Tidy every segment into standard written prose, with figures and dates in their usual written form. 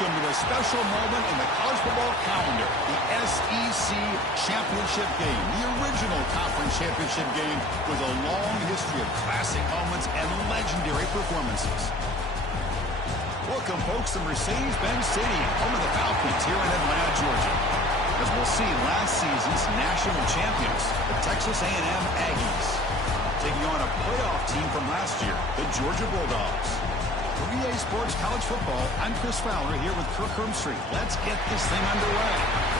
Welcome to a special moment in the college football calendar, the SEC Championship Game, the original conference championship game with a long history of classic moments and legendary performances. Welcome, folks, to Mercedes-Benz Stadium, home of the Falcons here in Atlanta, Georgia. As we'll see, last season's national champions, the Texas A&M Aggies, taking on a playoff team from last year, the Georgia Bulldogs. For EA Sports College Football, I'm Chris Fowler here with Kirk Herbstreit. Let's get this thing underway.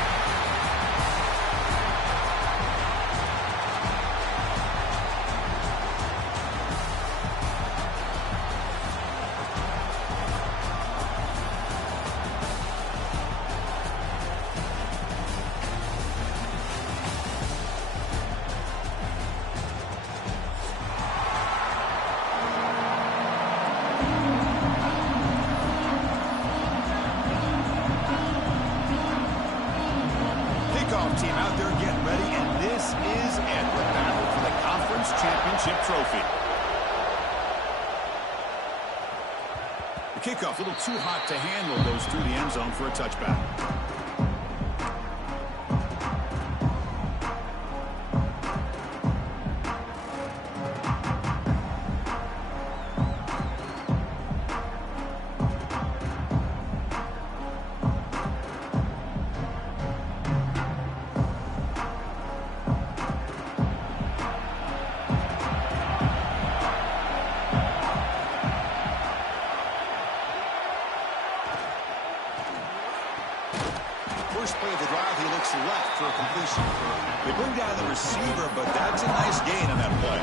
Team out there getting ready, and this is it, the battle for the conference championship trophy. The kickoff a little too hot to handle, goes through the end zone for a touchback. First play of the drive, he looks left for a completion. They bring down the receiver, but that's a nice gain on that play.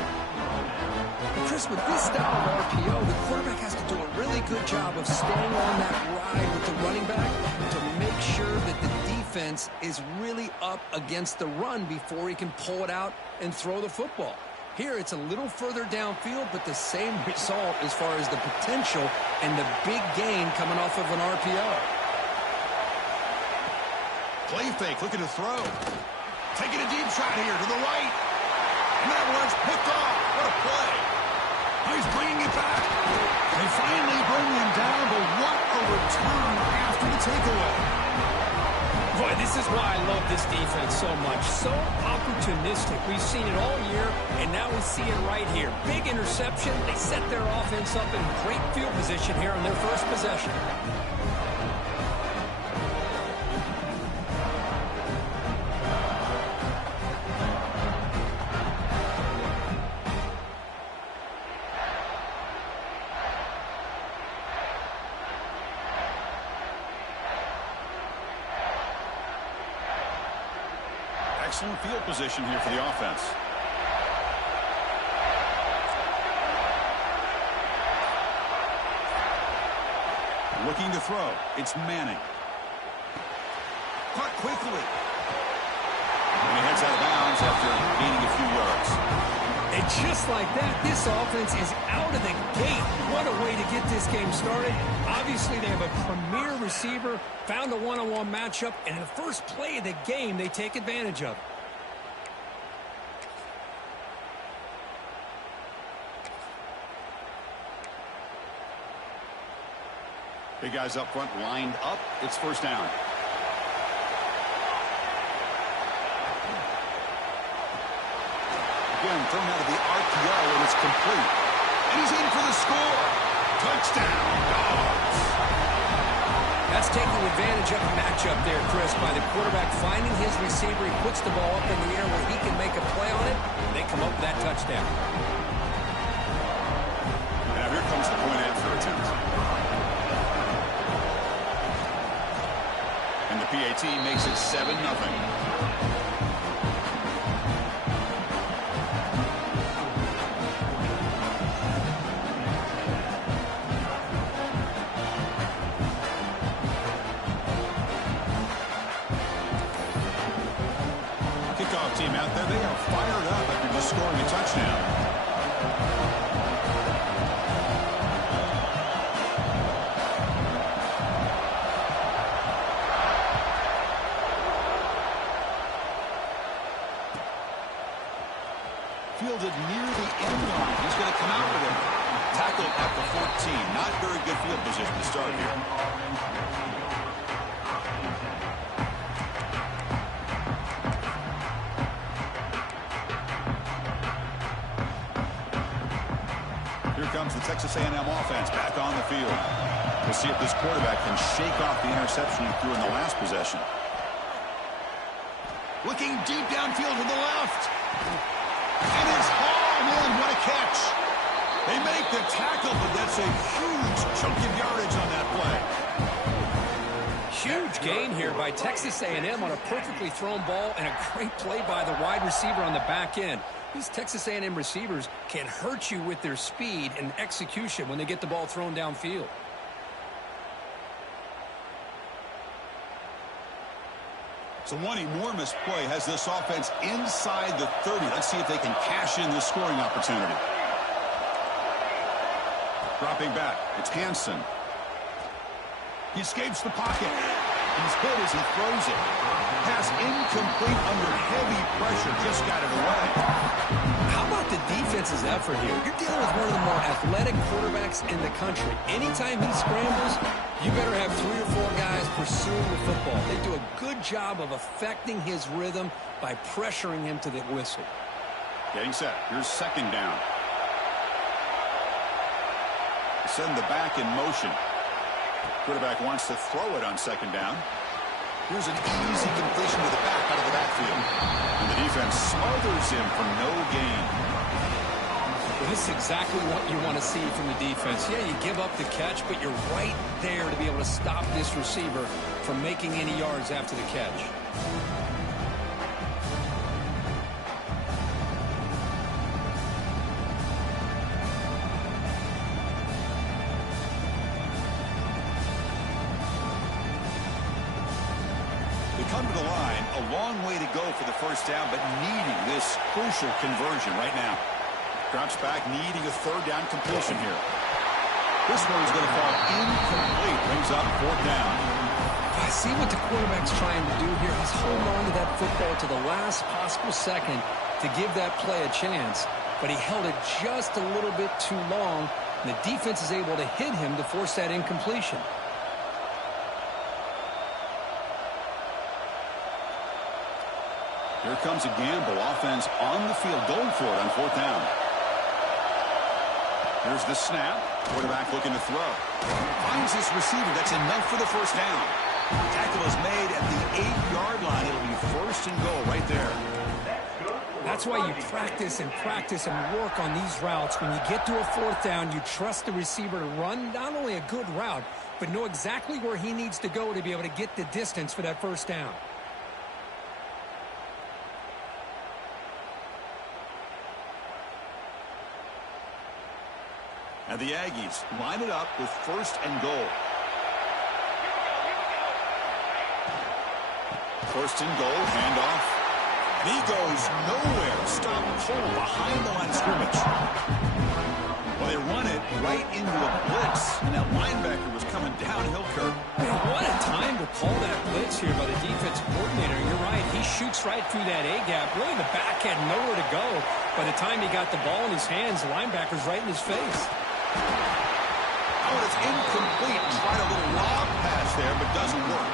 And Chris, with this style of RPO, the quarterback has to do a really good job of staying on that ride with the running back to make sure that the defense is really up against the run before he can pull it out and throw the football. Here, it's a little further downfield, but the same result as far as the potential and the big gain coming off of an RPO. Play fake, looking to throw. Taking a deep shot here to the right. And that one's picked off. What a play. Oh, he's bringing it back. They finally bring him down, but what a return after the takeaway. Boy, this is why I love this defense so much. So opportunistic. We've seen it all year, and now we see it right here. Big interception. They set their offense up in great field position here on their first possession. Excellent field position here for the offense. Looking to throw. It's Manning. Caught quickly. And he heads out of bounds after gaining a few yards. And just like that, this offense is out of the gate. What a way to get this game started. Obviously, they have a premier receiver, found a one-on-one matchup, and in the first play of the game, they take advantage of it. Big guys up front lined up. It's first down. Again, thrown out of the RPO, and it's complete. And he's in for the score. Touchdown, Dogs. That's taking advantage of a matchup there, Chris, by the quarterback finding his receiver. He puts the ball up in the air where he can make a play on it, and they come up with that touchdown. And now here comes the point after attempt. And the PAT makes it 7-0. Team out there, they are fired up after just scoring a touchdown. Fielded near the end line. He's going to come out with it. Tackled at the 14. Not very good field position to start here. Texas A&M offense back on the field. We'll see if this quarterback can shake off the interception he threw in the last possession. Looking deep downfield to the left. And it's hauled in. What a catch. They make the tackle, but that's a huge chunk of yardage on that play. Huge gain here by Texas A&M on a perfectly thrown ball and a great play by the wide receiver on the back end. These Texas A&M receivers can hurt you with their speed and execution when they get the ball thrown downfield. So one enormous play has this offense inside the 30. Let's see if they can cash in this scoring opportunity. Dropping back, it's Hansen. He escapes the pocket. He's hit as he throws it. Pass incomplete under heavy pressure. Just got it away. How about the defense's effort here? You're dealing with one of the more athletic quarterbacks in the country. Anytime he scrambles, you better have 3 or 4 guys pursuing the football. They do a good job of affecting his rhythm by pressuring him to the whistle. Getting set. Here's second down. Send the back in motion. Quarterback wants to throw it on second down. Here's an easy completion to the back out of the backfield. And the defense smothers him for no gain. Well, this is exactly what you want to see from the defense. Yeah, you give up the catch, but you're right there to be able to stop this receiver from making any yards after the catch. Come to the line, a long way to go for the first down, but needing this crucial conversion right now. Drops back, needing a third down completion here. This one's going to fall incomplete. Brings up fourth down. I see what the quarterback's trying to do here. He's holding on to that football to the last possible second to give that play a chance, but he held it just a little bit too long, and the defense is able to hit him to force that incompletion. Here comes a gamble. Offense on the field, going for it on fourth down. Here's the snap. Quarterback looking to throw. Finds this receiver. That's enough for the first down. Tackle is made at the 8-yard line. It'll be first and goal right there. That's why you practice and work on these routes. When you get to a fourth down, you trust the receiver to run not only a good route, but know exactly where he needs to go to be able to get the distance for that first down. And the Aggies line it up with first and goal. First and goal, handoff. And he goes nowhere. Stop cold behind the line of scrimmage. Well, they run it right into a blitz, and that linebacker was coming downhill curve. Man, what a time to call that blitz here by the defensive coordinator. You're right. He shoots right through that A-gap. Really, the back had nowhere to go. By the time he got the ball in his hands, the linebacker's right in his face. Oh, it's incomplete. Tried a little lob pass there, but doesn't work.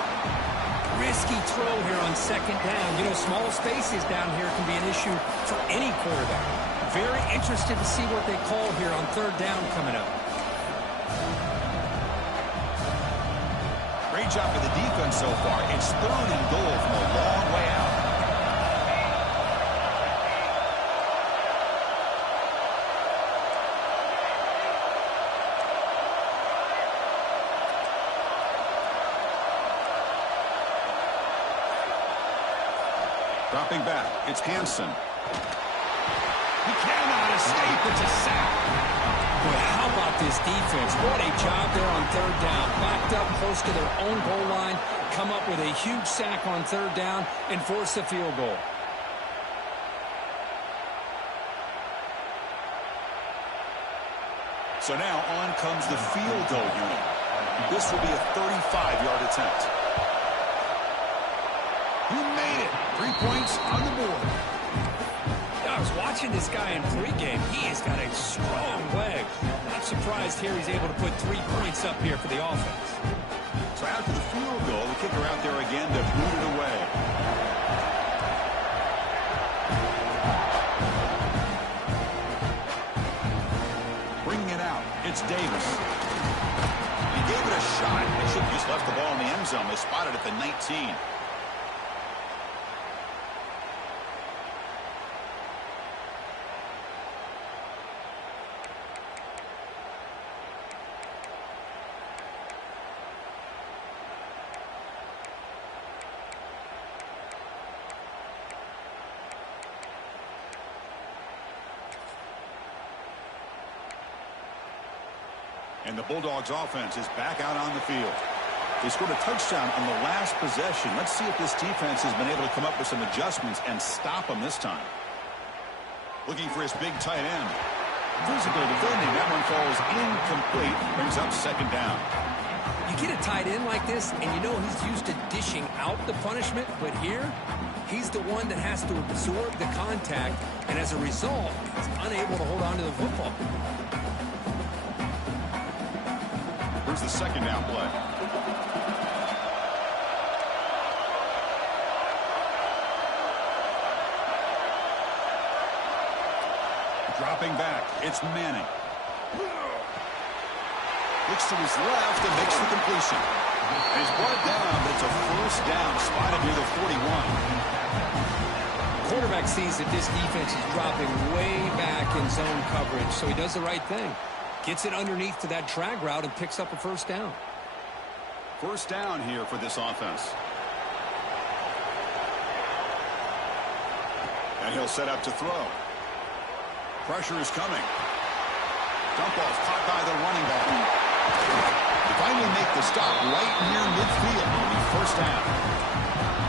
Risky throw here on second down. You know, small spaces down here can be an issue for any quarterback. Very interested to see what they call here on third down coming up. Great job by the defense so far. It's third and goal from a long way out. Dropping back, it's Hansen. He cannot escape. It's a sack. Boy, how about this defense? What a job there on third down. Backed up close to their own goal line, come up with a huge sack on third down, and force a field goal. So now on comes the field goal unit. This will be a 35-yard attempt. He made it. 3 points on the board. I was watching this guy in pregame. He has got a strong leg. Not surprised here he's able to put 3 points up here for the offense. So after the field goal, the kicker out there again to boot it away. Bringing it out, Davis. He gave it a shot. They should have just left the ball in the end zone. They spotted at the 19. And the Bulldogs offense is back out on the field. They scored a touchdown on the last possession. Let's see if this defense has been able to come up with some adjustments and stop them this time. Looking for his big tight end. Physical defending. That one falls incomplete. Brings up second down. You get a tight end like this, and you know he's used to dishing out the punishment, but here, he's the one that has to absorb the contact, and as a result, he's unable to hold on to the football. Here's the second down play. Dropping back, it's Manning. Looks to his left and makes the completion. And he's brought down, but it's a first down, spotted near the 41. Quarterback sees that this defense is dropping way back in zone coverage, so he does the right thing. Gets it underneath to that drag route and picks up a first down. First down here for this offense. And he'll set up to throw. Pressure is coming. Dump off caught by the running back. They finally make the stop right near midfield. It'll be first down.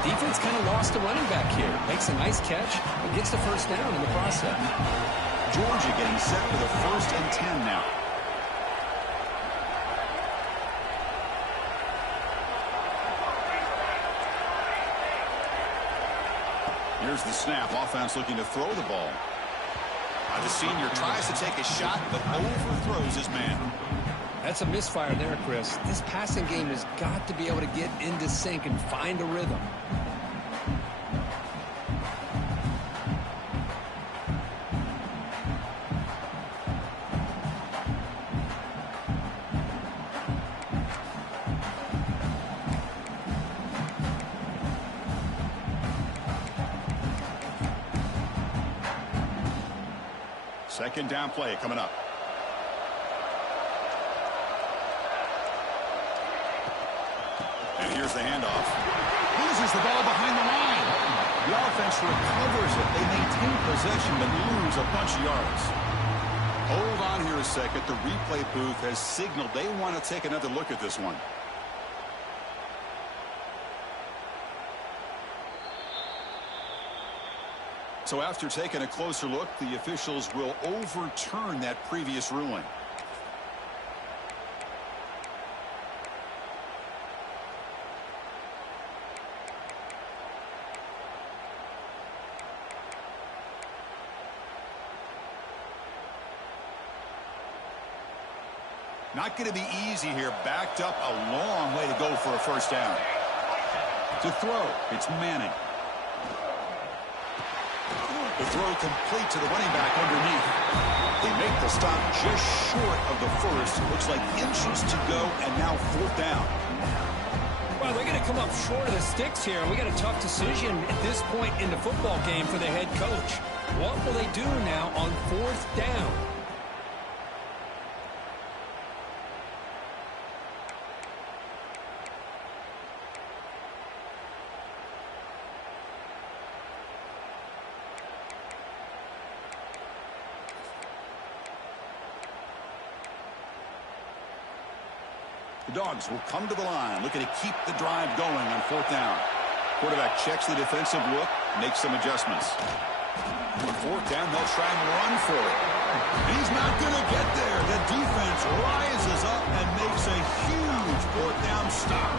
Defense kind of lost the running back here. Makes a nice catch and gets the first down in the process. Georgia getting set for the 1st and 10 now. Here's the snap. Offense looking to throw the ball. The senior tries to take a shot, but overthrows his man. That's a misfire there, Chris. This passing game has got to be able to get into sync and find a rhythm. Second down play coming up. And here's the handoff. Loses the ball behind the line. The offense recovers it. They maintain possession but lose a bunch of yards. Hold on here a second. The replay booth has signaled they want to take another look at this one. So after taking a closer look, the officials will overturn that previous ruling. Not going to be easy here. Backed up a long way to go for a first down. To throw, it's Manning. The throw complete to the running back underneath. They make the stop just short of the first. Looks like inches to go, and now fourth down. Well, they're going to come up short of the sticks here. We got a tough decision at this point in the football game for the head coach. What will they do now on fourth down? The Dogs will come to the line, looking to keep the drive going on fourth down. Quarterback checks the defensive look, makes some adjustments. On fourth down, they'll try and run for it. He's not going to get there. The defense rises up and makes a huge fourth down stop.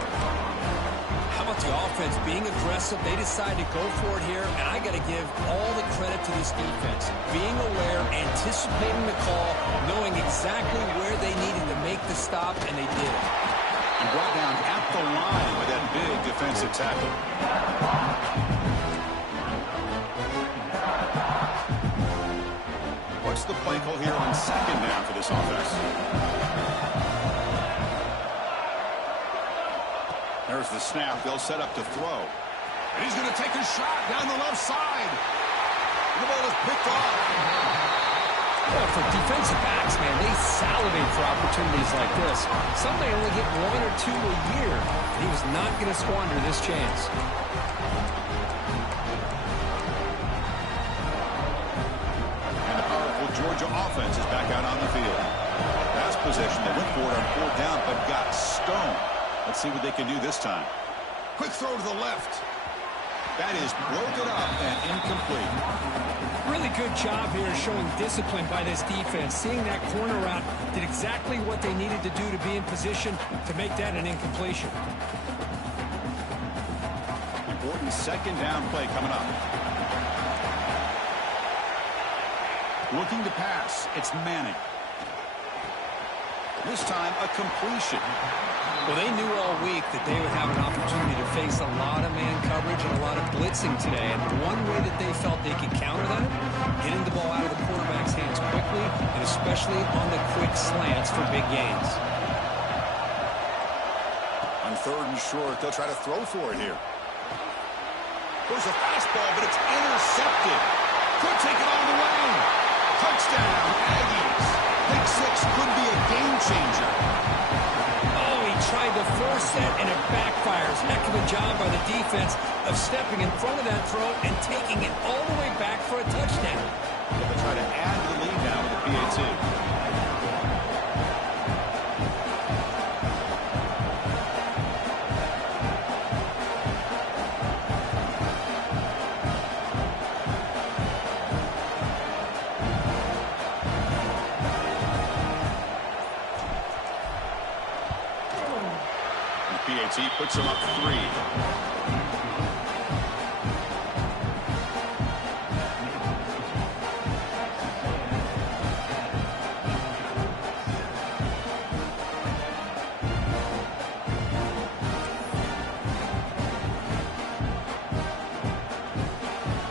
How about the offense being aggressive? They decide to go for it here, and I got to give all the credit to this defense. Being aware, anticipating the call, knowing exactly where they needed to make the stop, and they did it. And brought down at the line with that big defensive tackle. What's the play call here on second down for this offense? There's the snap. They'll set up to throw. And he's going to take a shot down the left side. And the ball is picked off. Well, for defensive backs, man, they salivate for opportunities like this. Some may only get 1 or 2 a year. He was not going to squander this chance. And the powerful Georgia offense is back out on the field. Last possession, they went for it on 4th down, but got stoned. Let's see what they can do this time. Quick throw to the left. That is broken up and incomplete. Really good job here showing discipline by this defense. Seeing that corner route, did exactly what they needed to do to be in position to make that an incompletion. Important 2nd down play coming up. Looking to pass. It's Manning. This time, a completion. Well, they knew all week that they would have an opportunity to face a lot of man coverage and a lot of blitzing today. And one way that they felt they could counter that, getting the ball out of the quarterback's hands quickly, and especially on the quick slants for big gains. On 3rd and short, they'll try to throw for it here. There's a fastball, but it's intercepted. Could take it all the way. Touchdown, Aggies. Pick 6 could be a game changer. Oh, he tried to force that, and it backfires. Heck of a job by the defense of stepping in front of that throw and taking it all the way back for a touchdown. They'll try to add to the lead now with the PAT. PAT puts them up 3.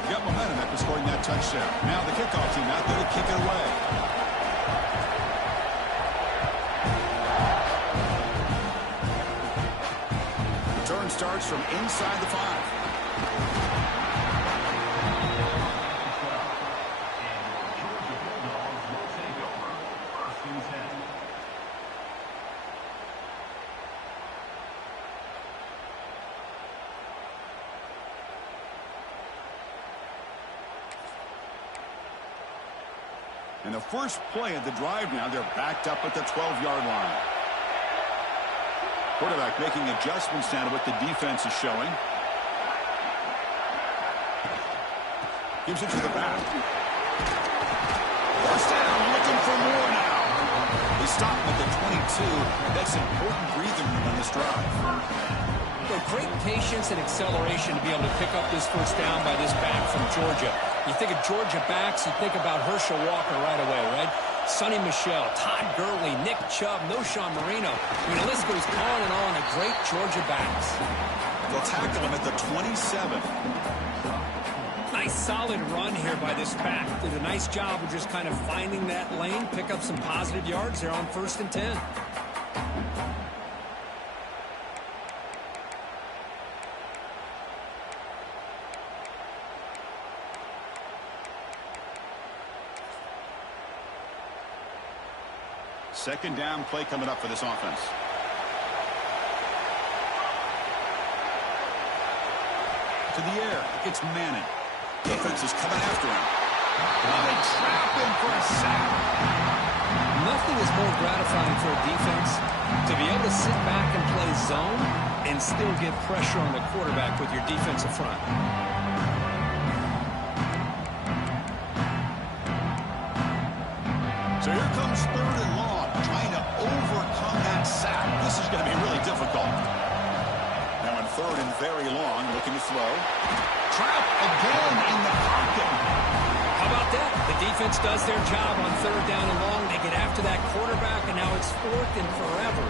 Got momentum after scoring that touchdown. Now the kickoff team out there to kick it away. Starts from inside the 5. And the first play of the drive now, they're backed up at the 12-yard line. Quarterback making adjustments down to what the defense is showing. Gives it to the back. First down, looking for more now. They stop him at the 22. That's an important breathing room on this drive. So great patience and acceleration to be able to pick up this first down by this back from Georgia. You think of Georgia backs, you think about Herschel Walker right away, right? Sonny Michel, Todd Gurley, Nick Chubb, Noshawn Marino. I mean, the list goes on and on of great Georgia backs. They'll tackle him at the 27. Nice solid run here by this back. Did a nice job of just kind of finding that lane, pick up some positive yards there on 1st and 10. Second down play coming up for this offense. To the air. It's Manning. Defense is coming after him. Oh, they trap him for a sack. Nothing is more gratifying for a defense to be able to sit back and play zone and still get pressure on the quarterback with your defensive front. So here comes 3rd and long, trying to overcome that sack. This is going to be really difficult. Now on 3rd and very long, looking to throw. Trap again in the pocket. How about that? The defense does their job on 3rd down and long. They get after that quarterback, and now it's 4th and forever.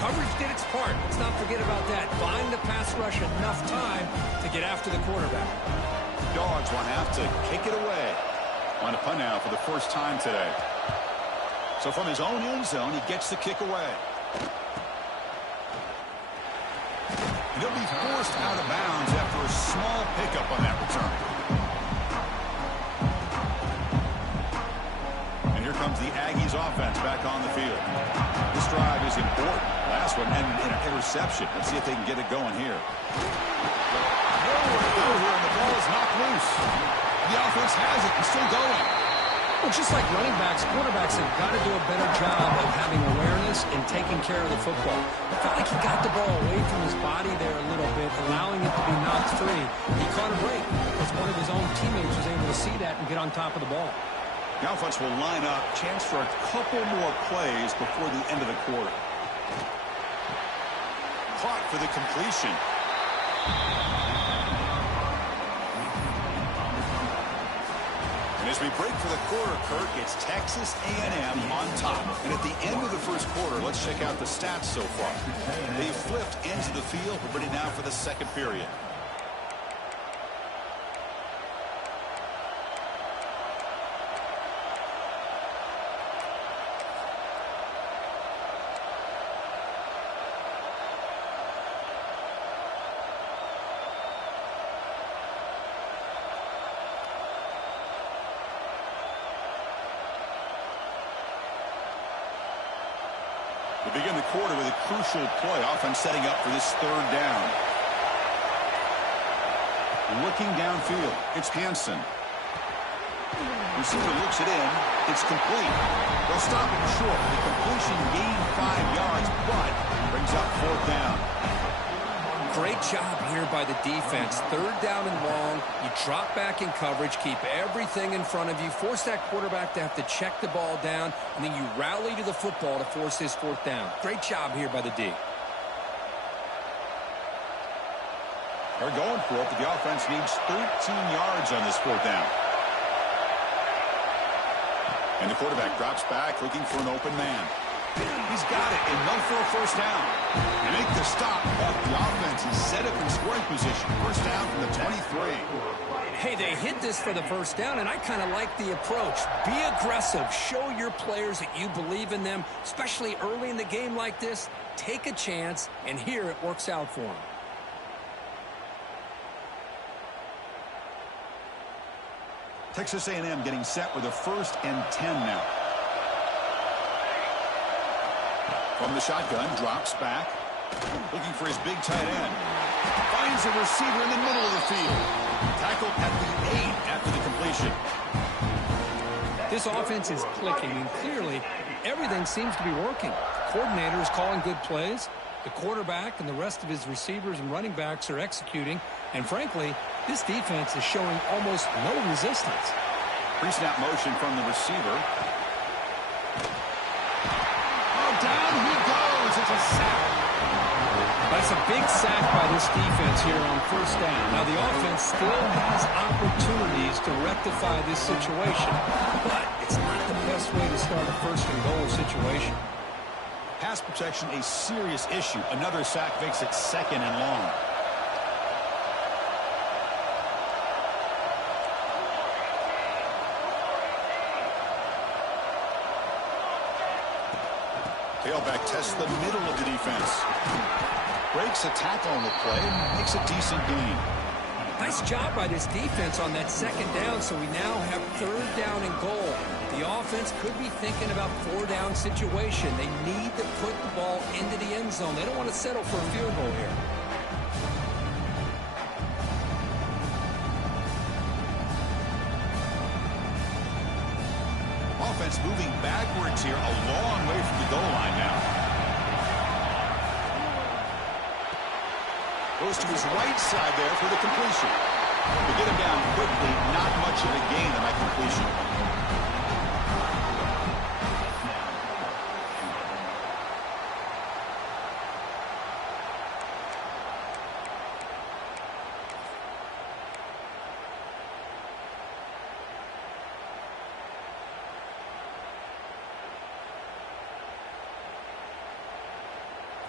Coverage did its part. Let's not forget about that. Buying the pass rush enough time to get after the quarterback. Dogs will have to kick it away. On a punt now for the first time today. So from his own end zone, he gets the kick away. He'll be forced out of bounds after a small pickup on that return. And here comes the Aggies offense back on the field. This drive is important. Last one ended in an interception. Let's see if they can get it going here. And the ball is knocked loose. The offense has it and still going. Well, just like running backs, quarterbacks have got to do a better job of having awareness and taking care of the football. I felt like he got the ball away from his body there a little bit, allowing it to be knocked free. He caught a break because one of his own teammates was able to see that and get on top of the ball. The offense will line up. Chance for a couple more plays before the end of the quarter. Caught for the completion. As we break for the quarter, Kirk, it's Texas A&M on top. And at the end of the first quarter, let's check out the stats so far. They've flipped into the field. We're ready now for the second period. We begin the quarter with a crucial play. Offense setting up for this third down. Looking downfield. It's Hansen. Receiver looks it in. It's complete. They'll stop it short. The completion gained 5 yards, but brings up fourth down. Great job here by the defense. Third down and long. You drop back in coverage, keep everything in front of you, force that quarterback to have to check the ball down, and then you rally to the football to force this fourth down. Great job here by the D. They're going for it, but the offense needs 13 yards on this fourth down. And the quarterback drops back, looking for an open man. He's got it, and no for a first down. They make the stop, but the offense is set up in scoring position. First down from the 23. Hey, they hit this for the first down, and I kind of like the approach. Be aggressive. Show your players that you believe in them, especially early in the game like this. Take a chance, and here it works out for them. Texas A&M getting set with a 1st and 10 now. From the shotgun, drops back. Looking for his big tight end. Finds a receiver in the middle of the field. Tackled at the 8 after the completion. This offense is clicking, and clearly everything seems to be working. The coordinator is calling good plays. The quarterback and the rest of his receivers and running backs are executing. And frankly, this defense is showing almost no resistance. Pre-snap motion from the receiver. Down he goes. It's a sack. That's a big sack by this defense here on first down. Now, the offense still has opportunities to rectify this situation, but it's not the best way to start a first and goal situation. Pass protection, a serious issue. Another sack makes it 2nd and long. Tailback tests the middle of the defense. Breaks a tackle on the play and makes a decent gain. Nice job by this defense on that second down, so we now have third down and goal. The offense could be thinking about 4-down situation. They need to put the ball into the end zone. They don't want to settle for a field goal here. Offense moving backwards here, a long way from the goal line now. Goes to his right side there for the completion. To get him down quickly, not much of a gain on that completion.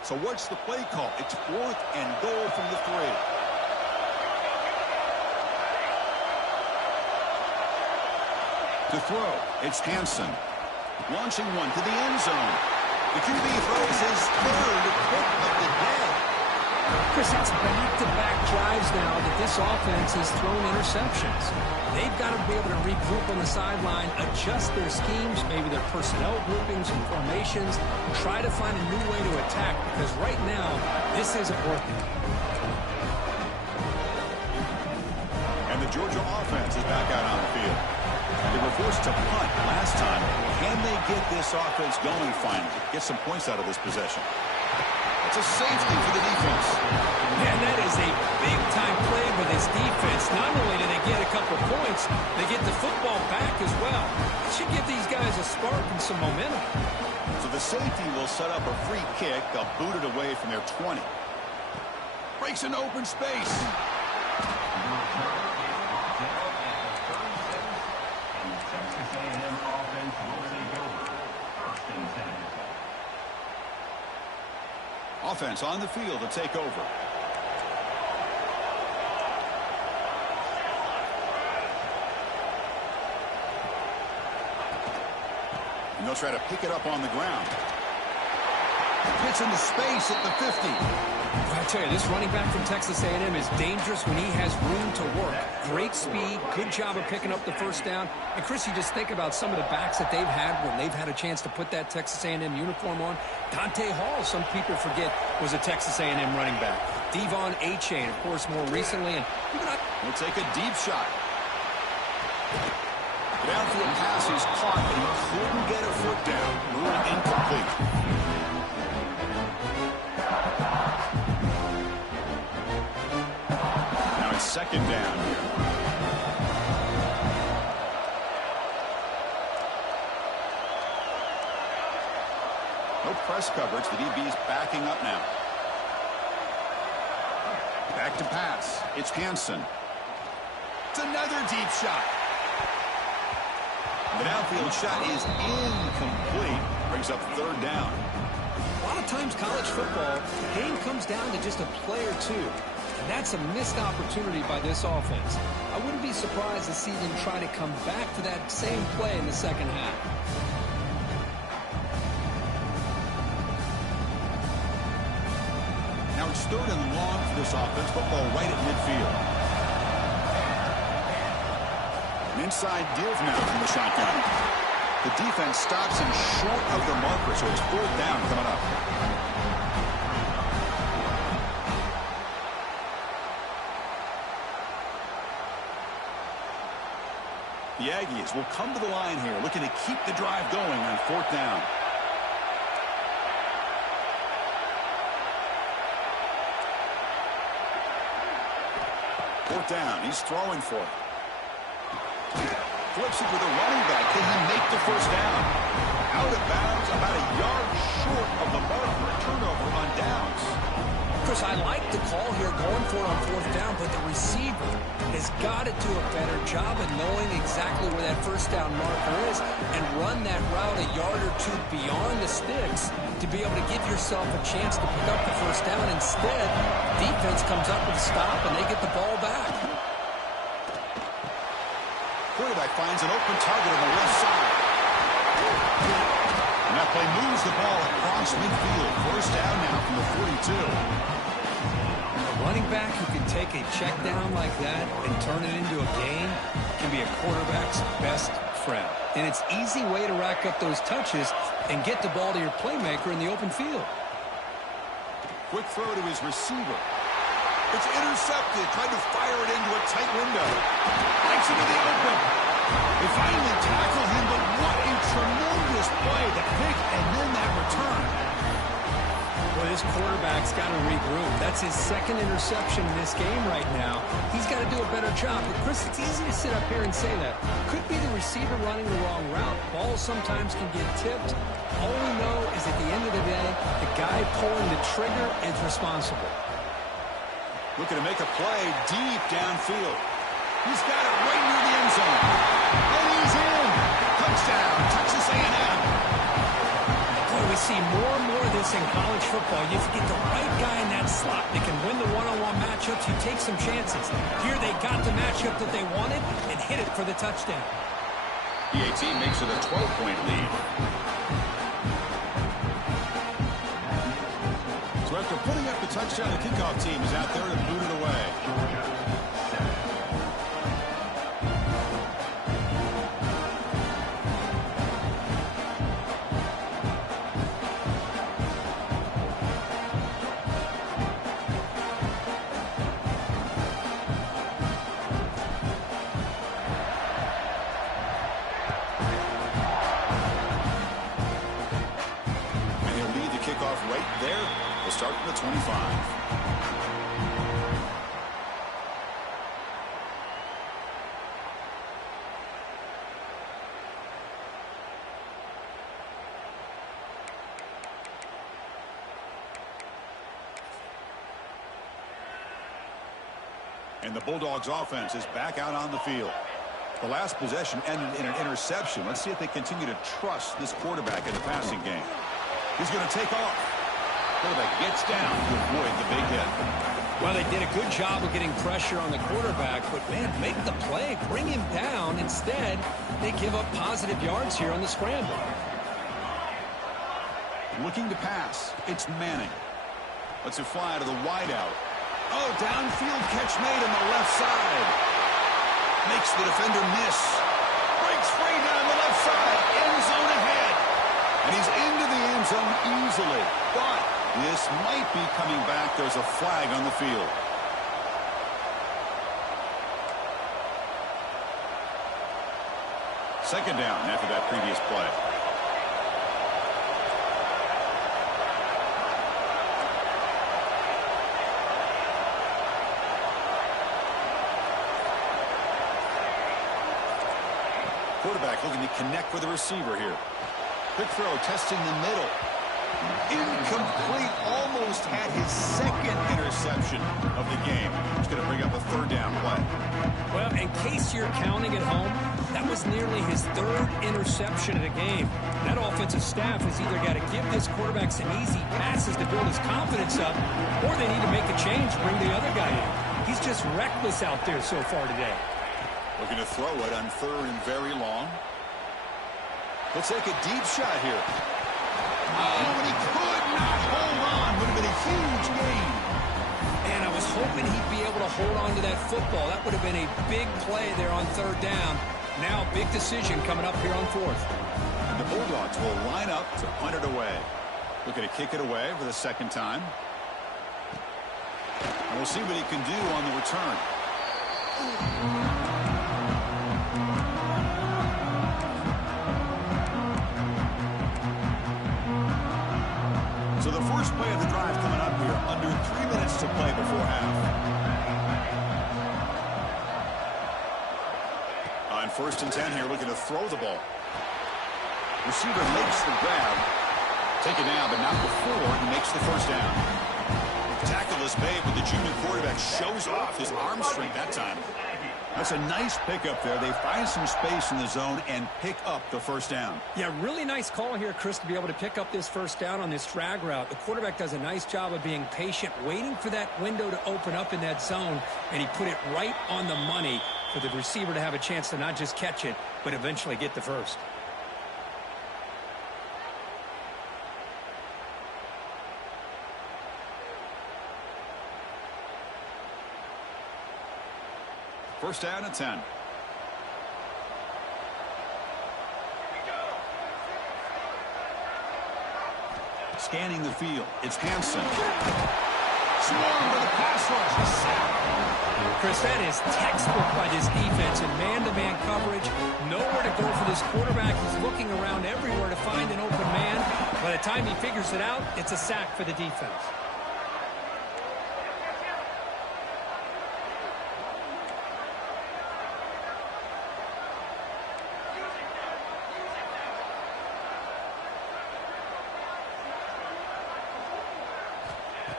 So what's the play call? It's 4th and goal from the 3. To throw, it's Hansen. Launching one to the end zone. The QB throws his 3rd pick of the day. Chris, it's back-to-back drives now that this offense has thrown interceptions. They've got to be able to regroup on the sideline, adjust their schemes, maybe their personnel groupings and formations, try to find a new way to attack, because right now, this isn't working. And the Georgia offense is back out on the field. They were forced to punt last time. Can they get this offense going finally? Get some points out of this possession. It's a safety for the defense. Man, that is a big-time play by this defense. Not only do they get a couple points, they get the football back as well. It should give these guys a spark and some momentum. So the safety will set up a free kick. They'll boot it away from their 20. Breaks an open space. Offense on the field to take over. And they'll try to pick it up on the ground. Hits into space at the 50. I tell you, this running back from Texas A&M is dangerous when he has room to work. Great speed, good job of picking up the first down. And, Chris, you just think about some of the backs that they've had when they've had a chance to put that Texas A&M uniform on. Dante Hall, some people forget, was a Texas A&M running back. Devon Achane, of course, more recently. And We'll take a deep shot. The downfield pass is caught, but he couldn't get a foot down. Ruled incomplete. Second down here. No press coverage. The DB's backing up now. Back to pass. It's Hansen. It's another deep shot. The downfield shot is incomplete. Brings up third down. A lot of times college football, the game comes down to just a play or two. And that's a missed opportunity by this offense. I wouldn't be surprised to see them try to come back to that same play in the second half. Now it's third and long for this offense. Football right at midfield. An inside give now from the shotgun. The defense stops him short of the marker, so it's fourth down coming up. The Aggies will come to the line here, looking to keep the drive going on fourth down. Fourth down, he's throwing for it. Flips it to the running back. Can he make the first down? Out of bounds, about a yard short of the mark for a turnover on downs. Chris, I like the call here going for it on fourth down, but the receiver has got to do a better job of knowing exactly where that first down marker is and run that route a yard or two beyond the sticks to be able to give yourself a chance to pick up the first down. Instead, defense comes up with a stop and they get the ball back. Quarterback finds an open target on the left side. And that play moves the ball across midfield. First down now from the 42. A running back who can take a check down like that and turn it into a gain can be a quarterback's best friend. And it's an easy way to rack up those touches and get the ball to your playmaker in the open field. Quick throw to his receiver. It's intercepted. Tried to fire it into a tight window. Breaks into the open. They finally tackle him, but what a tremendous play. The pick and then that return. Boy, this quarterback's got to regroup. That's his second interception in this game right now. He's got to do a better job. But, Chris, it's easy to sit up here and say that. Could be the receiver running the wrong route. Balls sometimes can get tipped. All we know is at the end of the day, the guy pulling the trigger is responsible. Looking to make a play deep downfield. He's got it right near the end zone. And he's in. Touchdown, Texas A&M. Boy, we see more and more of this in college football. You get the right guy in that slot that can win the one-on-one matchups. You take some chances. Here they got the matchup that they wanted and hit it for the touchdown. The 18 makes it a 12-point lead. So after putting up the touchdown. The kickoff team is out there to boot it away. Right there, we'll start from the 25. And the Bulldogs offense is back out on the field. The last possession ended in an interception. Let's see if they continue to trust this quarterback in the passing game. He's going to take off. Quarterback gets down to avoid the big hit. Well, they did a good job of getting pressure on the quarterback, but, man, make the play, bring him down. Instead, they give up positive yards here on the scramble. Looking to pass. It's Manning. Lets it fly to the wideout. Oh, downfield catch made on the left side. Makes the defender miss. Breaks free down the left side. End zone ahead. And he's into the end zone easily. But this might be coming back. There's a flag on the field. Second down after that previous play. Quarterback looking to connect with the receiver here. Quick throw, testing the middle. Incomplete, almost had his second interception of the game. He's going to bring up a third down play. Well, in case you're counting at home, that was nearly his third interception of the game. That offensive staff has either got to give this quarterback some easy passes to build his confidence up, or they need to make a change, bring the other guy in. He's just reckless out there so far today. Looking to throw it on third and very long. He'll take a deep shot here. Oh, and he could not hold on. Would have been a huge gain. And I was hoping he'd be able to hold on to that football. That would have been a big play there on third down. Now, big decision coming up here on fourth. And the Bulldogs will line up to punt it away. Looking to kick it away for the second time. And we'll see what he can do on the return. So the first play of the drive coming up here. Under 3 minutes to play before half. On first and 10 here, looking to throw the ball. Receiver makes the grab. Take it down, but not before he makes the first down. Tackle is made, but the junior quarterback shows off his arm strength that time. That's a nice pickup there. They find some space in the zone and pick up the first down. Yeah, really nice call here, Chris, to be able to pick up this first down on this drag route. The quarterback does a nice job of being patient, waiting for that window to open up in that zone, and he put it right on the money for the receiver to have a chance to not just catch it, but eventually get the first. First down and 10. Scanning the field. It's Hansen. Swarmed by the pass rush. A sack. Chris, that is textbook by this defense in man-to-man coverage. Nowhere to go for this quarterback. He's looking around everywhere to find an open man. By the time he figures it out, it's a sack for the defense.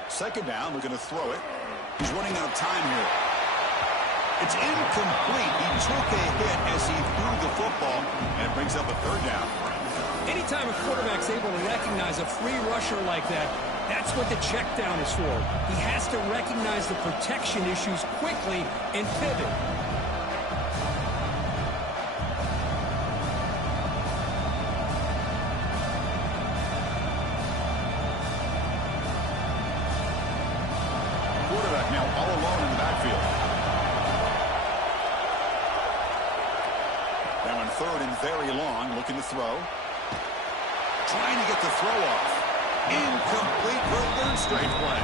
Second down, looking to throw it. He's running out of time here. It's incomplete. He took a hit as he threw the football, and it brings up a third down. Anytime a quarterback's able to recognize a free rusher like that, that's what the check down is for. He has to recognize the protection issues quickly and pivot. third and very long, looking to throw. Trying to get the throw off. Incomplete for a third straight play.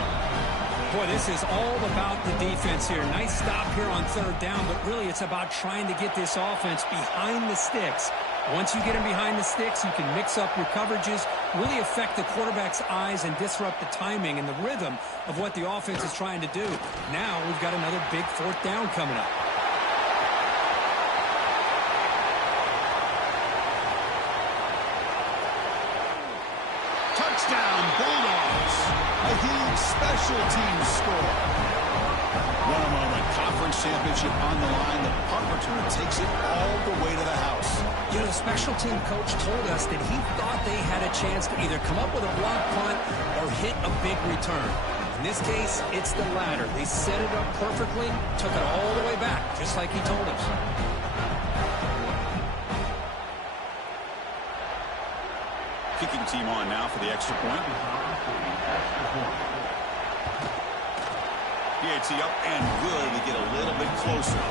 Boy, this is all about the defense here. Nice stop here on third down, but really it's about trying to get this offense behind the sticks. Once you get them behind the sticks, you can mix up your coverages, really affect the quarterback's eyes and disrupt the timing and the rhythm of what the offense is trying to do. Now we've got another big fourth down coming up. Touchdown, Bulldogs. A huge special teams score. What a moment. Conference championship on the line. The punt returner takes it all the way to the house. You know, the special team coach told us that he thought they had a chance to either come up with a block punt or hit a big return. In this case, it's the latter. They set it up perfectly, took it all the way back, just like he told us. Kicking team on now for the extra point. PAT up and good to get a little bit closer.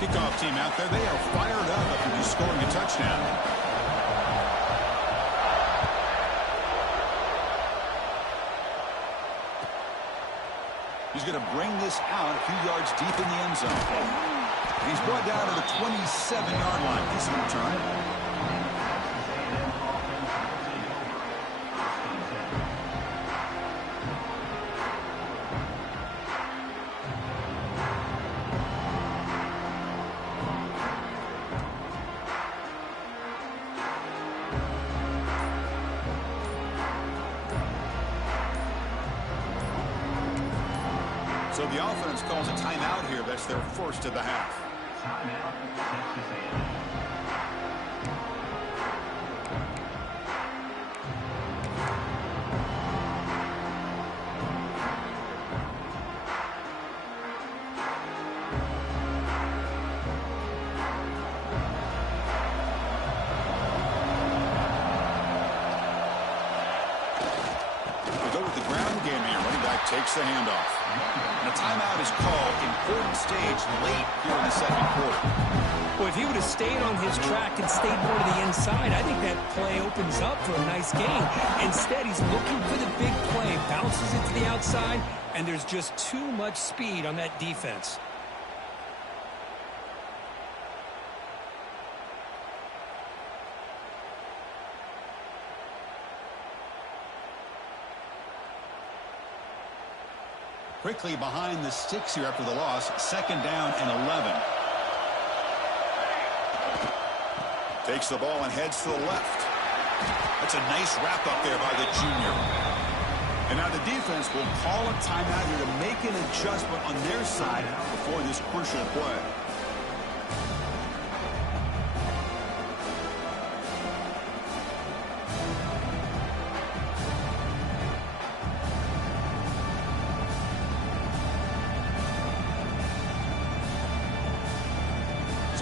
Kickoff team out there. They are fired up after just scoring a touchdown. He's going to bring this out a few yards deep in the end zone. He's brought down to the 27-yard line. Decent return. So the offense calls a timeout here. That's their first of the half. They go with the ground game here. Running back takes the handoff. And a timeout is called. Important stage late here in the second quarter. Well, if he would have stayed on his track and stayed more to the inside, I think that play opens up for a nice gain. Instead, he's looking for the big play, bounces it to the outside, and there's just too much speed on that defense. Quickly behind the sticks here after the loss. Second down and 11. Takes the ball and heads to the left. That's a nice wrap up there by the junior. And now the defense will call a timeout here to make an adjustment on their side before this crucial play.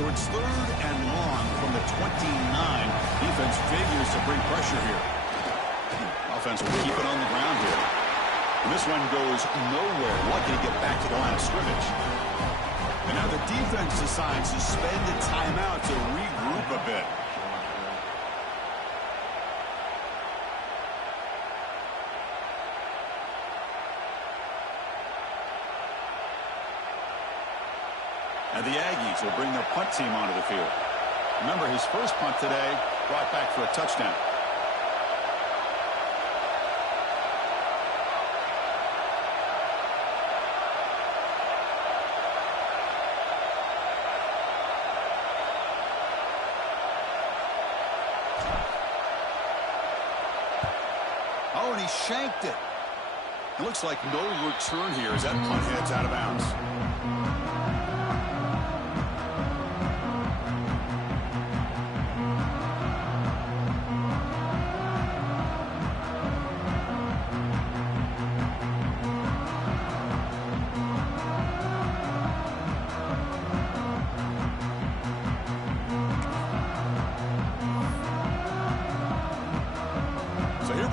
So it's third and long from the 29. Defense figures to bring pressure here. Offense will keep it on the ground here. And this one goes nowhere. Lucky to get back to the line of scrimmage. And now the defense decides to spend a timeout to regroup a bit. And the Aggies will bring their punt team onto the field. Remember, his first punt today brought back for a touchdown. Oh, and he shanked it. It looks like no return here as that punt heads out of bounds.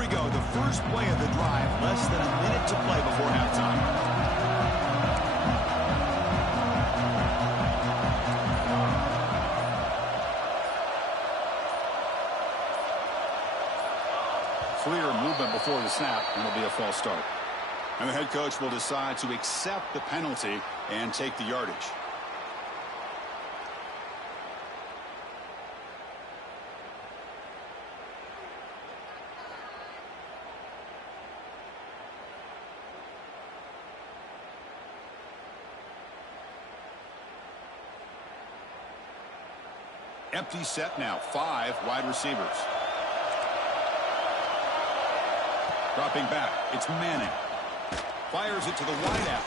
we go, the first play of the drive, less than a minute to play before halftime. Clear movement before the snap, and it'll be a false start. And the head coach will decide to accept the penalty and take the yardage. Empty set now, 5 wide receivers. Dropping back, it's Manning. Fires it to the wideout.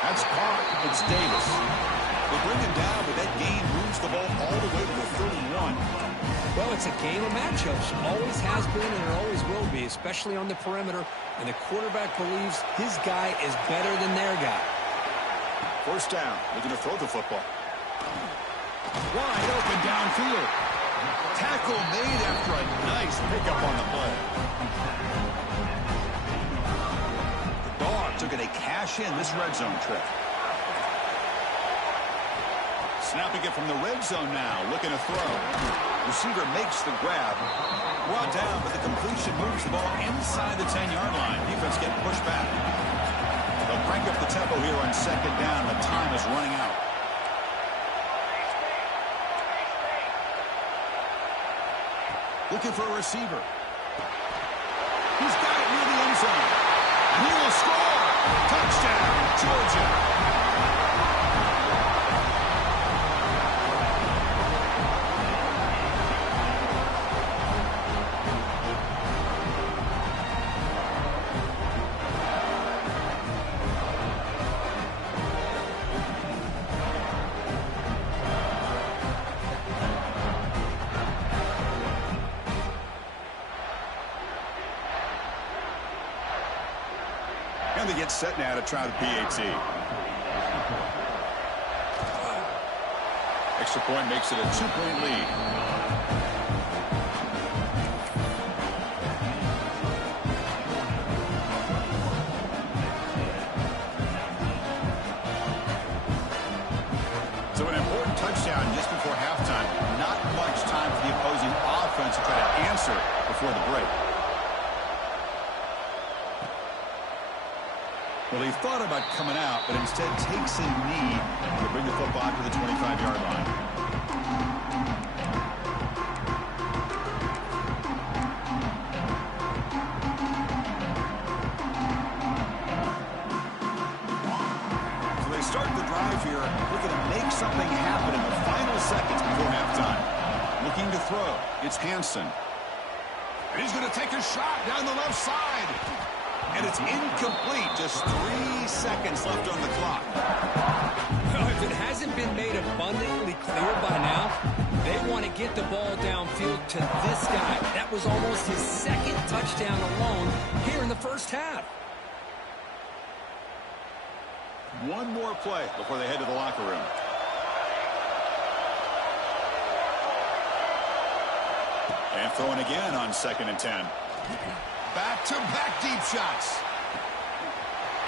That's caught. It's Davis. They bring him down, but that gain moves the ball all the way to the 31. Well, it's a game of matchups. Always has been and it always will be, especially on the perimeter. And the quarterback believes his guy is better than their guy. First down, looking to throw the football. Wide open downfield. Tackle made after a nice pickup on the play. The Dogs are going to cash in this red zone trip. Snapping it from the red zone now, looking to throw. Receiver makes the grab. Brought down, but the completion moves the ball inside the 10-yard line. Defense getting pushed back. They'll crank up the tempo here on second down. The time is running out. Looking for a receiver. He's got it near the end zone. And he will score. Touchdown, Georgia. And they get set now to try the PAT. Extra point makes it a 2-point lead. So an important touchdown just before halftime. Not much time for the opposing offense to try to answer before the break. Well, he thought about coming out, but instead takes a knee to bring the football to the 25-yard line. So they start the drive here, looking to make something happen in the final seconds before halftime. Looking to throw. It's Hansen. And he's going to take a shot down the left side. And it's incomplete. Just 3 seconds left on the clock. Well, if it hasn't been made abundantly clear by now, they want to get the ball downfield to this guy. That was almost his second touchdown alone here in the first half. One more play before they head to the locker room. And throwing again on 2nd and 10. Back-to-back deep shots.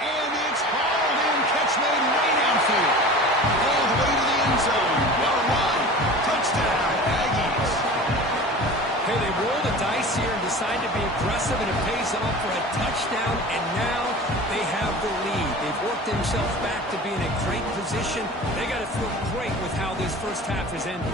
And it's hauled in. Catch made way downfield. All the way to the end zone. Well run. Touchdown, Aggies. Hey, they roll the dice here and decide to be aggressive, and it pays off for a touchdown, and now they have the lead. They've worked themselves back to be in a great position. They got to feel great with how this first half has ended.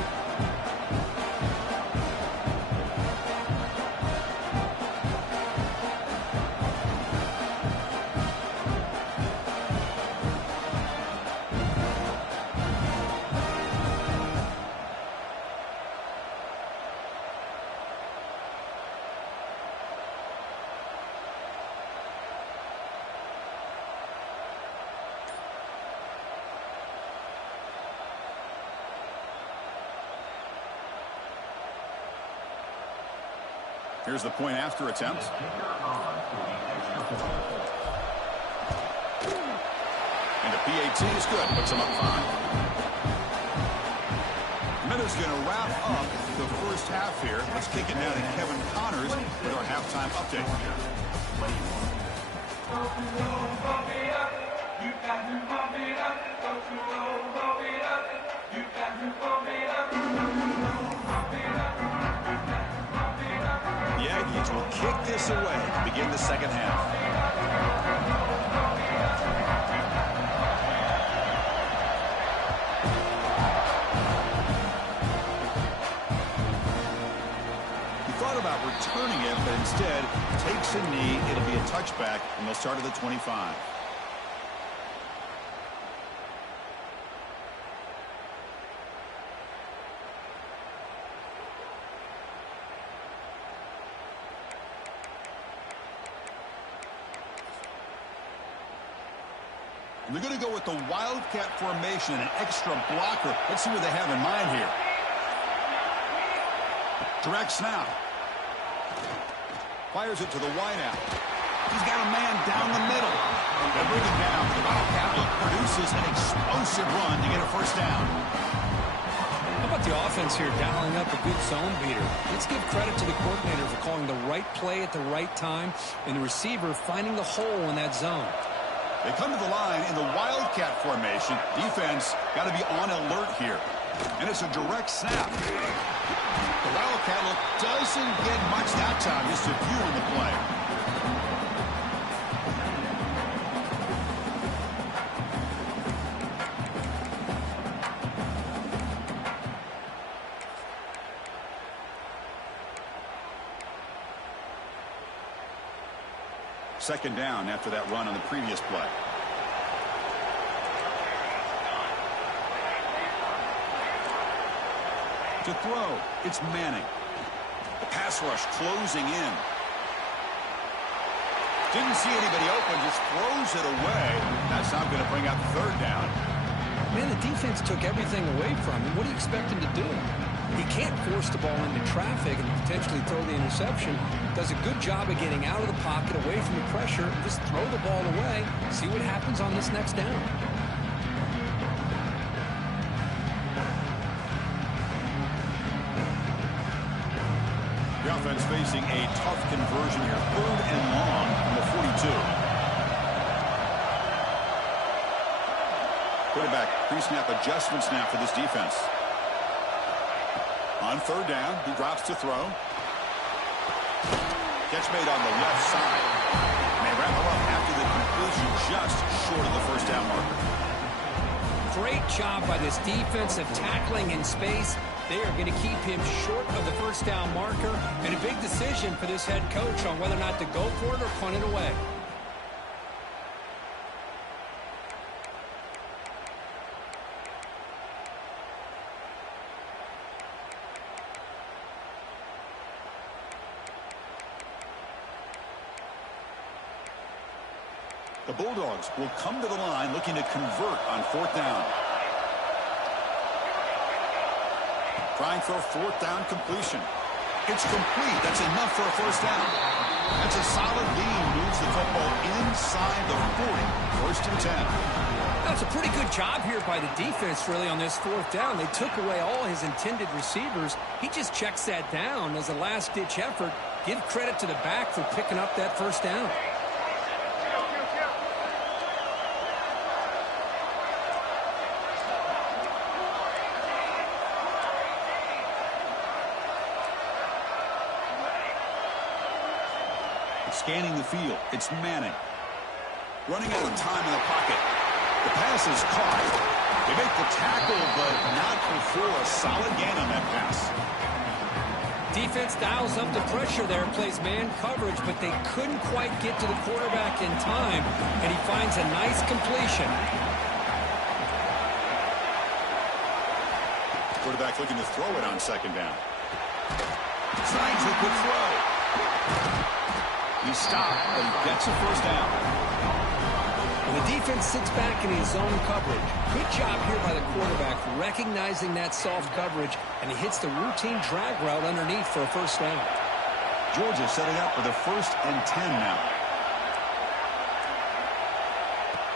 Here's the point after attempt. And the PAT is good. Puts him up 5. That is going to wrap up the first half here. Let's kick it now to Kevin Connors with our halftime update. The Aggies will kick this away to begin the second half. About returning it, but instead takes a knee. It'll be a touchback, and they'll start at the 25. They're going to go with the Wildcat formation, an extra blocker. Let's see what they have in mind here. Direct snap. Fires it to the wideout. He's got a man down the middle. They bring him down. The Wildcat produces an explosive run to get a first down. How about the offense here dialing up a good zone beater? Let's give credit to the coordinator for calling the right play at the right time and the receiver finding the hole in that zone. They come to the line in the Wildcat formation. Defense got to be on alert here. And it's a direct snap. The Wildcat look doesn't get much that time, just a few on the play. Second down after that run on the previous play. To throw, it's Manning. The pass rush closing in. Didn't see anybody open, just throws it away. That's not going to bring out the third down. Man, the defense took everything away from him. What do you expect him to do? He can't force the ball into traffic and potentially throw the interception. Does a good job of getting out of the pocket, away from the pressure. Just throw the ball away. See what happens on this next down. The offense facing a tough conversion here. 3rd and long from the 42. Quarterback pre-snap adjustments now for this defense. On 3rd down, he drops to throw. Catch made on the left side. And they wrap him up after the completion just short of the first down marker. Great job by this defense of tackling in space. They are going to keep him short of the first down marker, and a big decision for this head coach on whether or not to go for it or punt it away. The Bulldogs will come to the line looking to convert on 4th down. Trying for a 4th down completion. It's complete. That's enough for a first down. That's a solid gain. Moves the football inside the 40. 1st and 10. That's a pretty good job here by the defense, really, on this 4th down. They took away all his intended receivers. He just checks that down as a last-ditch effort. Give credit to the back for picking up that first down. Scanning the field, it's Manning. Running out of time in the pocket. The pass is caught. They make the tackle, but not before a solid gain on that pass. Defense dials up the pressure there, plays man coverage, but they couldn't quite get to the quarterback in time, and he finds a nice completion. Quarterback looking to throw it on 2nd down. Signs a good throw. He stopped, but he gets a first down. When the defense sits back in his zone coverage, good job here by the quarterback recognizing that soft coverage, and he hits the routine drag route underneath for a first down. Georgia setting up for the 1st and 10 now.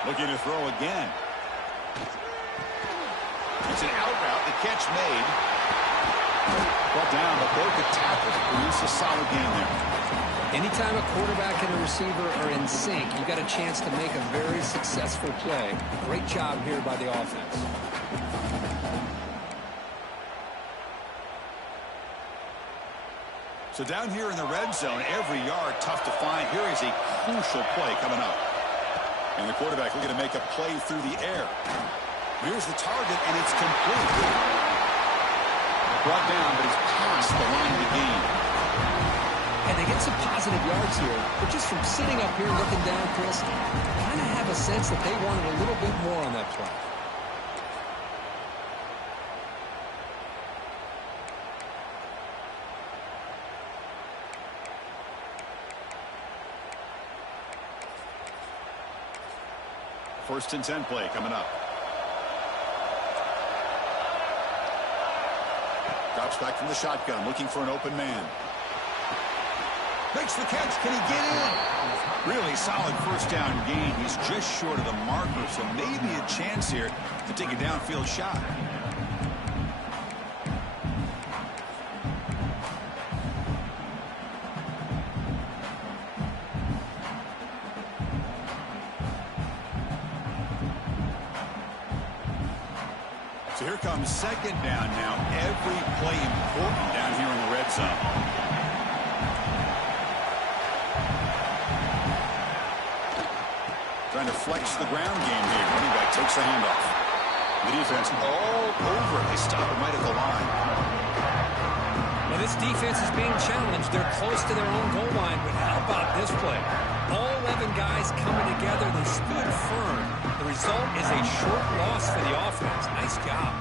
Looking to throw again. It's an out route. The catch made. Brought down, but both the tackles produce a solid game there. Anytime a quarterback and a receiver are in sync, you got a chance to make a very successful play. Great job here by the offense. So down here in the red zone, every yard tough to find. Here is a crucial play coming up. And the quarterback looking to make a play through the air. Here's the target, and it's complete. Brought down, but he's past the line of the game. And they get some positive yards here, but just from sitting up here looking down, Chris, kind of have a sense that they wanted a little bit more on that play. First and 10 play coming up. Drops back from the shotgun, looking for an open man. Makes the catch. Can he get in? Really solid first down gain. He's just short of the marker, so maybe a chance here to take a downfield shot. So here comes second down now. Every play important down here in the red zone. Trying to flex the ground game here. Running back takes the handoff. The defense all over it. They stop him right at the line. Well, this defense is being challenged. They're close to their own goal line, but how about this play? All 11 guys coming together. They stood firm. The result is a short loss for the offense. Nice job.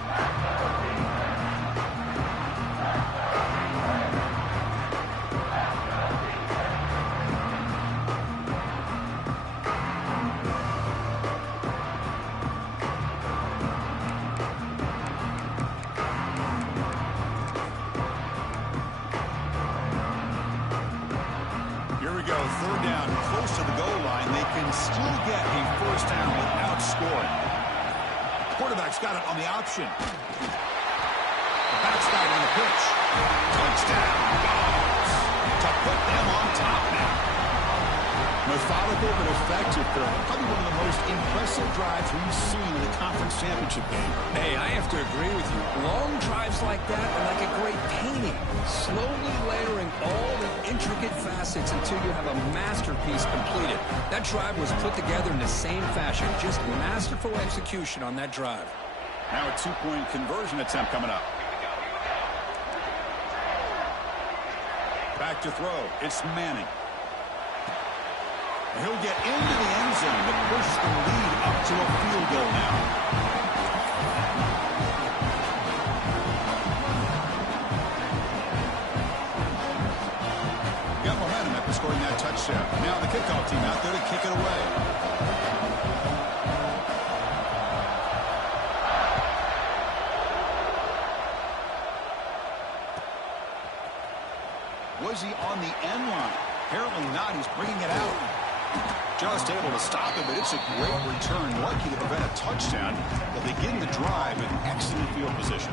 Third down, close to the goal line. They can still get a first down without scoring. Quarterback's got it on the option. The backside on the pitch. Touchdown, Dogs. To put them on top now. Methodical but effective throw. Probably one of the most impressive drives we've seen in the conference championship game. Hey, I have to agree with you. Long drives like that are like a great painting, slowly layering all the intricate facets until you have a masterpiece completed. That drive was put together in the same fashion, just masterful execution on that drive. Now a two-point conversion attempt coming up. Back to throw. It's Manning. He'll get into the end zone to push the lead up to a field goal now. Got momentum after scoring that touchdown. Now the kickoff team out there to kick it away. Was he on the end line? Apparently not. He's bringing it out. Just able to stop it, but it's a great return. Lucky to prevent a touchdown, but they get in the drive in excellent field position.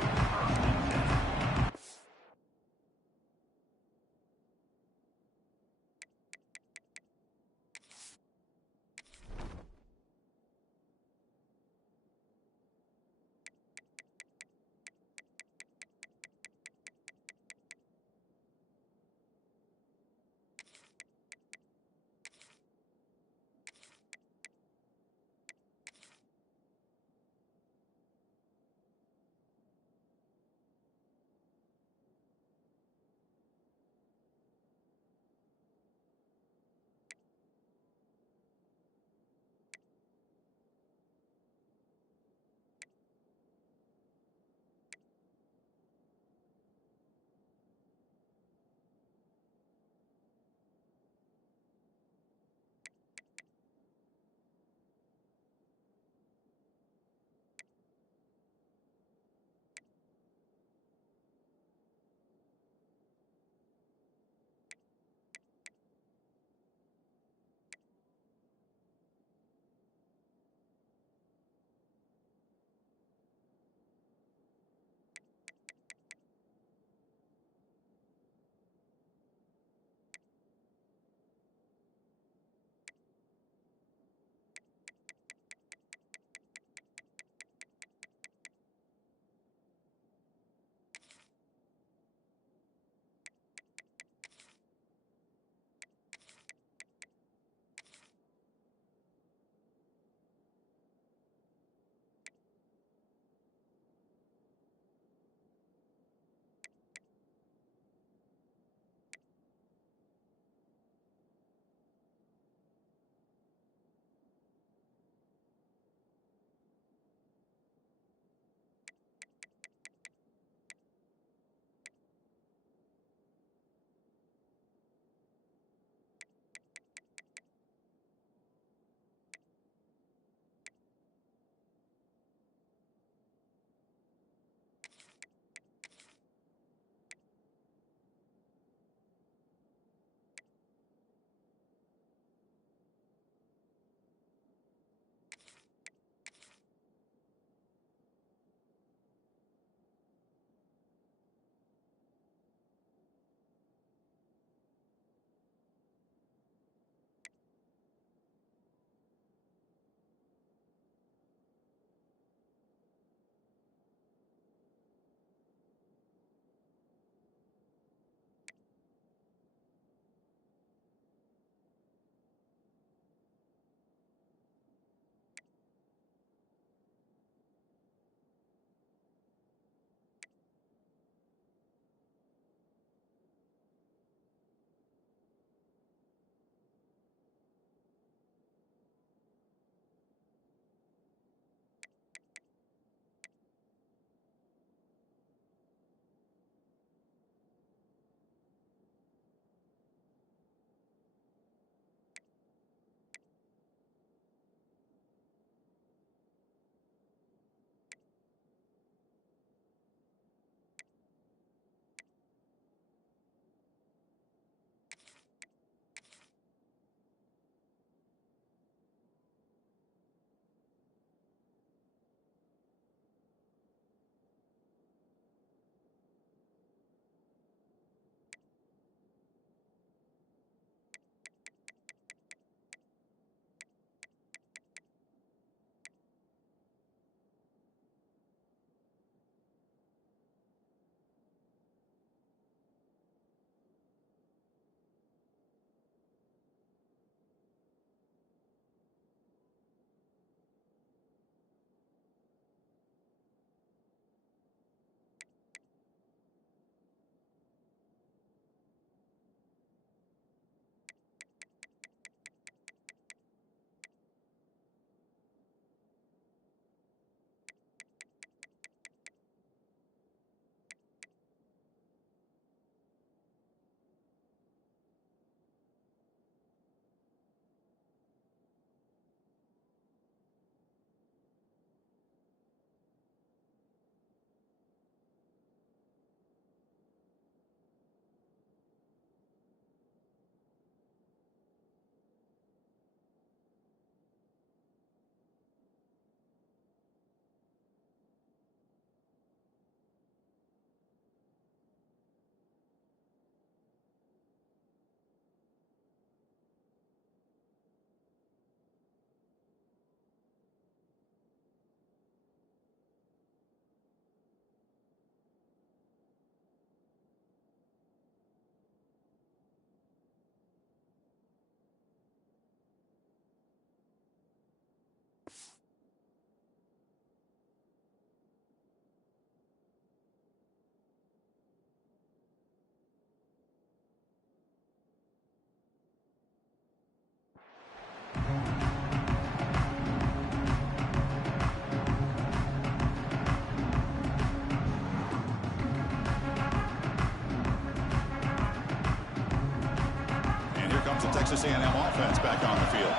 The Texas A&M offense back on the field.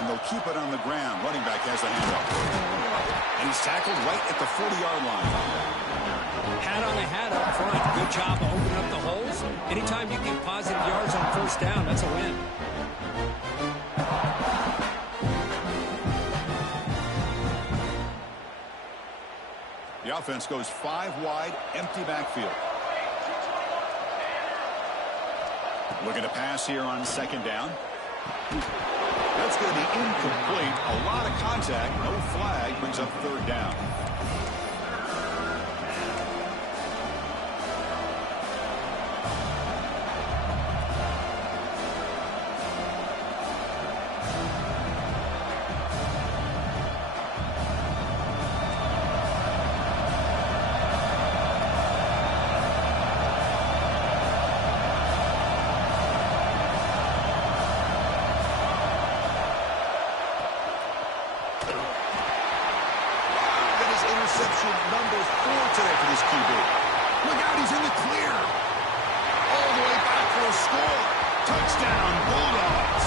And they'll keep it on the ground. Running back has the handoff. And he's tackled right at the 40-yard line. Hat on a hat up front. Good job of opening up the holes. Anytime you get positive yards on first down, that's a win. The offense goes 5 wide, empty backfield. Looking to pass here on second down. That's going to be incomplete. A lot of contact. No flag. Brings up third down. Interception number 4 today for this QB. Look out, he's in the clear. All the way back for a score. Touchdown, Bulldogs.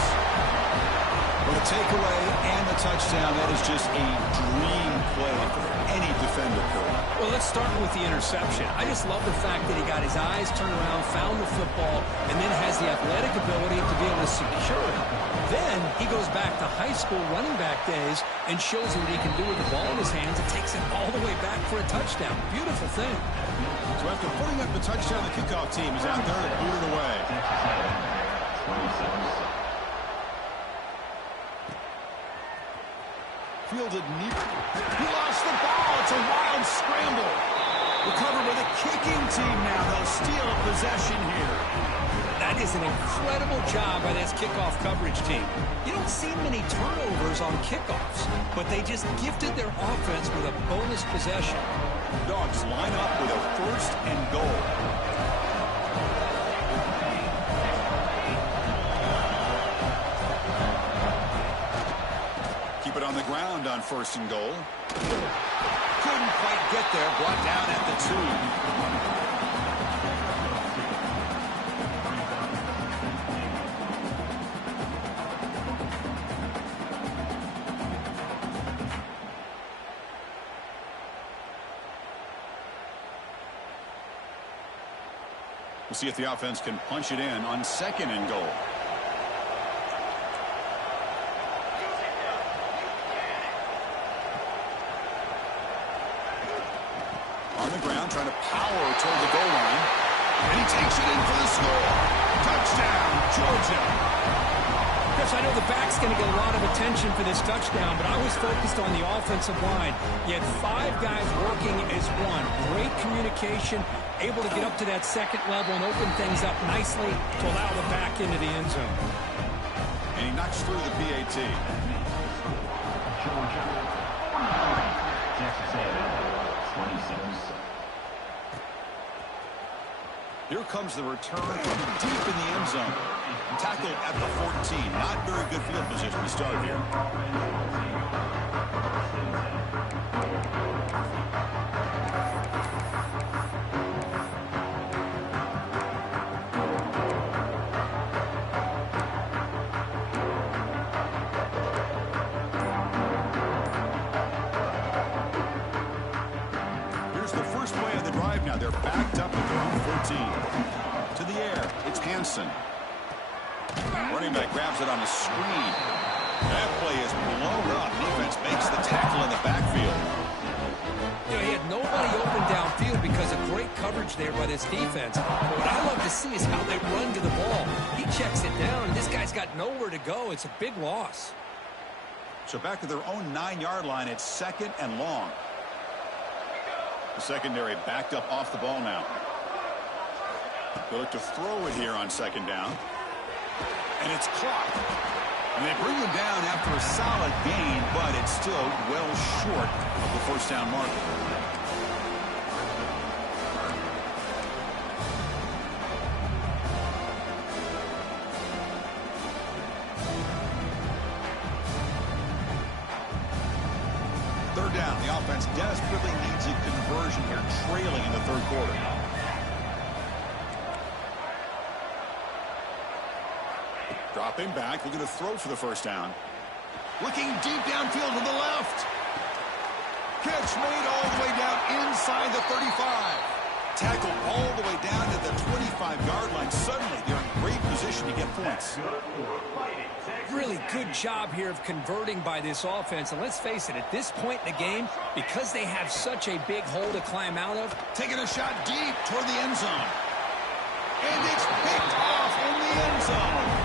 Well, the takeaway and the touchdown, that is just a dream play for any defender, Cole. Well, let's start with the interception. I just love the fact that he got his eyes turned around, found the football, and then has the athletic ability to be able to secure it. Then he goes back to high school running back days and shows him what he can do with the ball in his hands and takes it all the way back for a touchdown. Beautiful thing. So after putting up the touchdown, the kickoff team is out there to boot it away. Fielded near. He lost the ball. It's a wild scramble. Recovered by the kicking team now. They'll steal possession here. That is an incredible job by this kickoff coverage team. You don't see many turnovers on kickoffs, but they just gifted their offense with a bonus possession. Dogs line up with a first and goal. Keep it on the ground on first and goal. Couldn't quite get there. Brought down at the 2. We'll see if the offense can punch it in on second and goal. On the ground, trying to power toward the goal line. And he takes it in for the score. Touchdown, Georgia. Chris, I know the back's going to get a lot of attention for this touchdown, but I was focused on the offensive line. You had 5 guys working as one. Great communication, able to get up to that second level and open things up nicely to allow the back into the end zone. And he knocks through the PAT. Here comes the return from deep in the end zone. Tackled at the 14. Not very good field position to start here. Here's the first play of the drive now. They're backed up at their own 14. To the air, it's Hansen. Running back grabs it on the screen. That play is blown up. Defense makes the tackle in the backfield. You know, he had nobody open downfield because of great coverage there by this defense. But what I love to see is how they run to the ball. He checks it down, and this guy's got nowhere to go. It's a big loss. So back to their own 9-yard line. It's second and long. The secondary backed up off the ball now. They look to throw it here on second down. And it's clocked. And they bring them down after a solid gain, but it's still well short of the first down mark. Third down. The offense desperately needs a conversion here, trailing in the third quarter. Dropping back, looking to throw for the first down. Looking deep downfield to the left. Catch made all the way down inside the 35. Tackled all the way down to the 25-yard line. Suddenly, they're in great position to get points. Really good job here of converting by this offense. And let's face it, at this point in the game, because they have such a big hole to climb out of, taking a shot deep toward the end zone. And it's picked off in the end zone.